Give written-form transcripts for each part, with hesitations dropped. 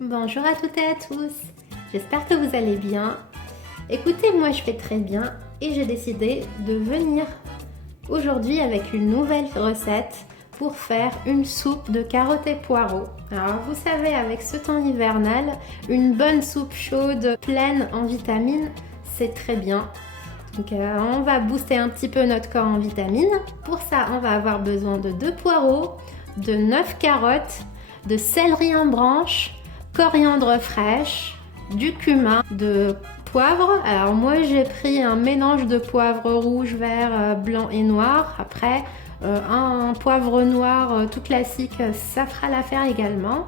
Bonjour à toutes et à tous, j'espère que vous allez bien. Écoutez, moi je vais très bien et j'ai décidé de venir aujourd'hui avec une nouvelle recette pour faire une soupe de carottes et poireaux. Alors vous savez, avec ce temps hivernal, une bonne soupe chaude pleine en vitamines, c'est très bien. Donc on va booster un petit peu notre corps en vitamines. Pour ça, on va avoir besoin de 2 poireaux, de 9 carottes, de céleri en branches, coriandre fraîche, du cumin, de poivre. Alors moi j'ai pris un mélange de poivre rouge, vert, blanc et noir. Après un poivre noir tout classique, ça fera l'affaire également.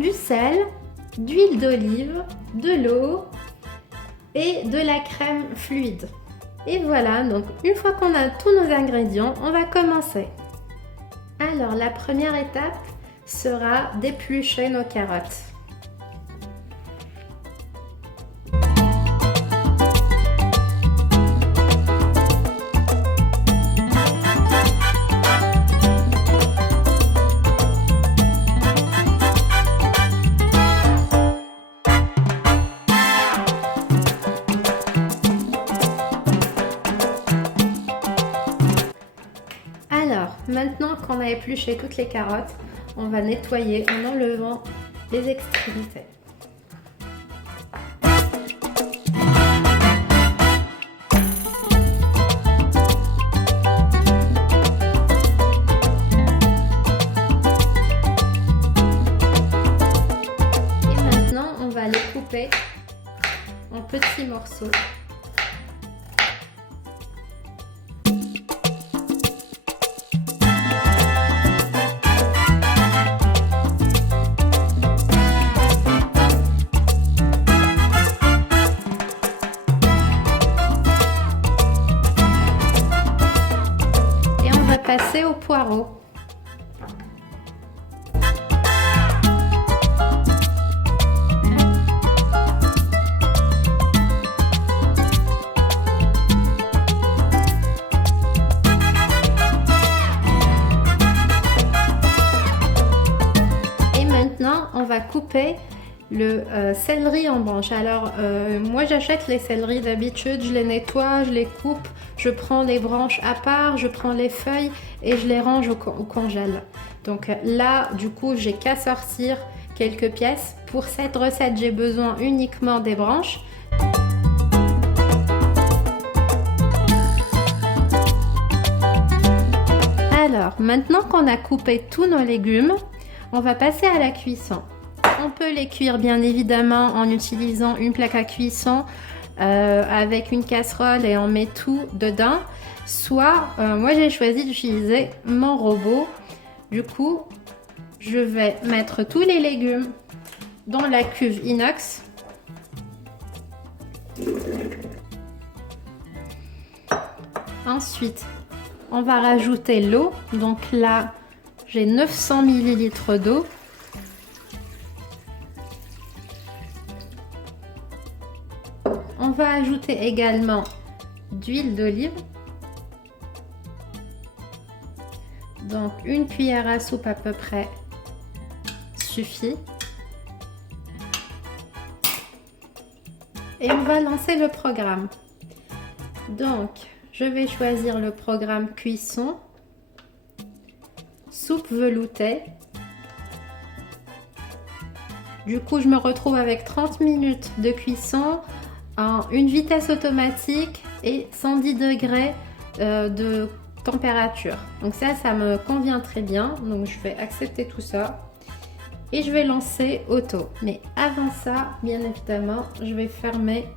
Du sel, d'huile d'olive, de l'eau et de la crème fluide. Et voilà, donc une fois qu'on a tous nos ingrédients, on va commencer. Alors la première étape sera d'éplucher nos carottes. Alors, maintenant qu'on a épluché toutes les carottes, on va nettoyer en enlevant les extrémités. Et maintenant, on va les couper en petits morceaux. Passer au poireau. Et maintenant, on va couper le céleri en branches. Alors moi j'achète les céleris d'habitude, je les nettoie, je les coupe, je prends les branches à part, je prends les feuilles et je les range au congèle. Donc là du coup j'ai qu'à sortir quelques pièces. Pour cette recette j'ai besoin uniquement des branches. Alors maintenant qu'on a coupé tous nos légumes, on va passer à la cuisson. On peut les cuire bien évidemment en utilisant une plaque à cuisson avec une casserole et on met tout dedans. Soit, moi j'ai choisi d'utiliser mon robot. Du coup, je vais mettre tous les légumes dans la cuve inox. Ensuite, on va rajouter l'eau. Donc là, j'ai 900 ml d'eau. On va ajouter également d'huile d'olive. Donc une cuillère à soupe à peu près suffit. Et on va lancer le programme. Donc je vais choisir le programme cuisson, soupe veloutée. Du coup je me retrouve avec 30 minutes de cuisson en une vitesse automatique et 110 degrés de température. Donc ça me convient très bien. Donc je vais accepter tout ça et je vais lancer auto. Mais avant ça, bien évidemment, je vais fermer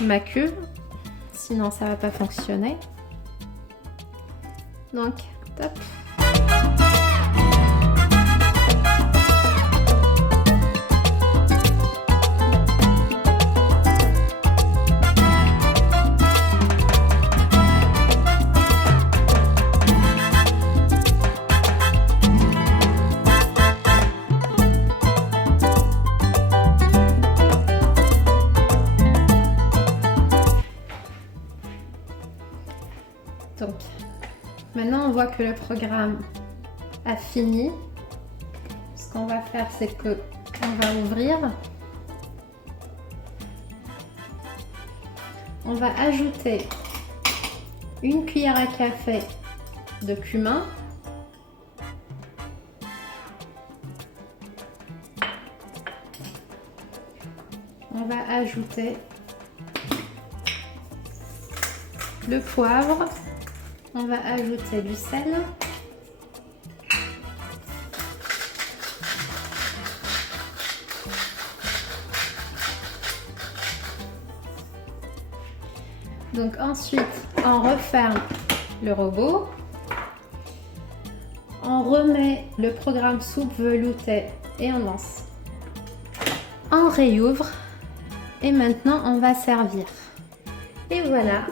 ma cuve, sinon ça va pas fonctionner. Donc top. Donc, maintenant on voit que le programme a fini. Ce qu'on va faire, c'est que On va ouvrir. On va ajouter une cuillère à café de cumin. On va ajouter le poivre. On va ajouter du sel. Donc ensuite, on referme le robot. On remet le programme soupe velouté et on lance. On réouvre et maintenant on va servir. Et voilà,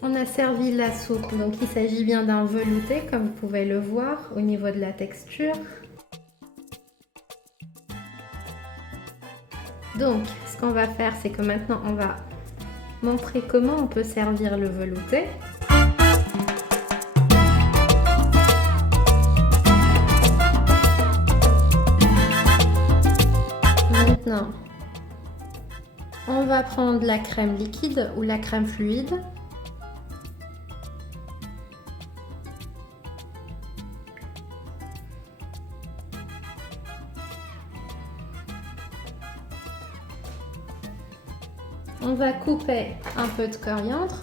on a servi la soupe. Donc il s'agit bien d'un velouté comme vous pouvez le voir au niveau de la texture. Donc ce qu'on va faire, c'est que maintenant on va montrer comment on peut servir le velouté. Maintenant, on va prendre la crème liquide ou la crème fluide. On va couper un peu de coriandre.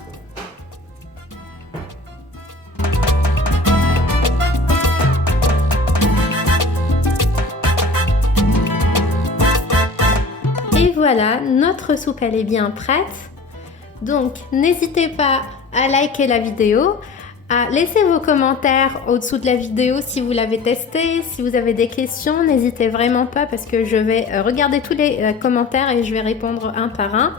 Et voilà, notre soupe elle est bien prête. Donc n'hésitez pas à liker la vidéo, à laisser vos commentaires au-dessous de la vidéo si vous l'avez testé. Si vous avez des questions, n'hésitez vraiment pas parce que je vais regarder tous les commentaires et je vais répondre un par un.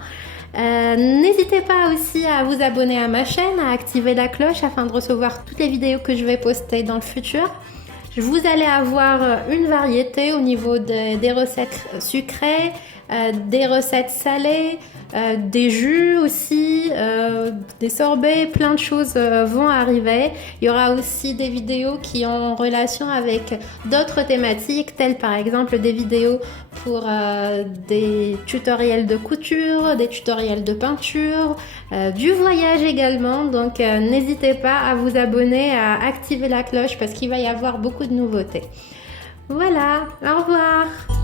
N'hésitez pas aussi à vous abonner à ma chaîne, à activer la cloche afin de recevoir toutes les vidéos que je vais poster dans le futur. Vous allez avoir une variété au niveau des recettes sucrées, des recettes salées, des jus aussi, des sorbets, plein de choses vont arriver. Il y aura aussi des vidéos qui ont relation avec d'autres thématiques, telles par exemple des vidéos pour des tutoriels de couture, des tutoriels de peinture, du voyage également. Donc n'hésitez pas à vous abonner, à activer la cloche parce qu'il va y avoir beaucoup de nouveautés. Voilà, au revoir!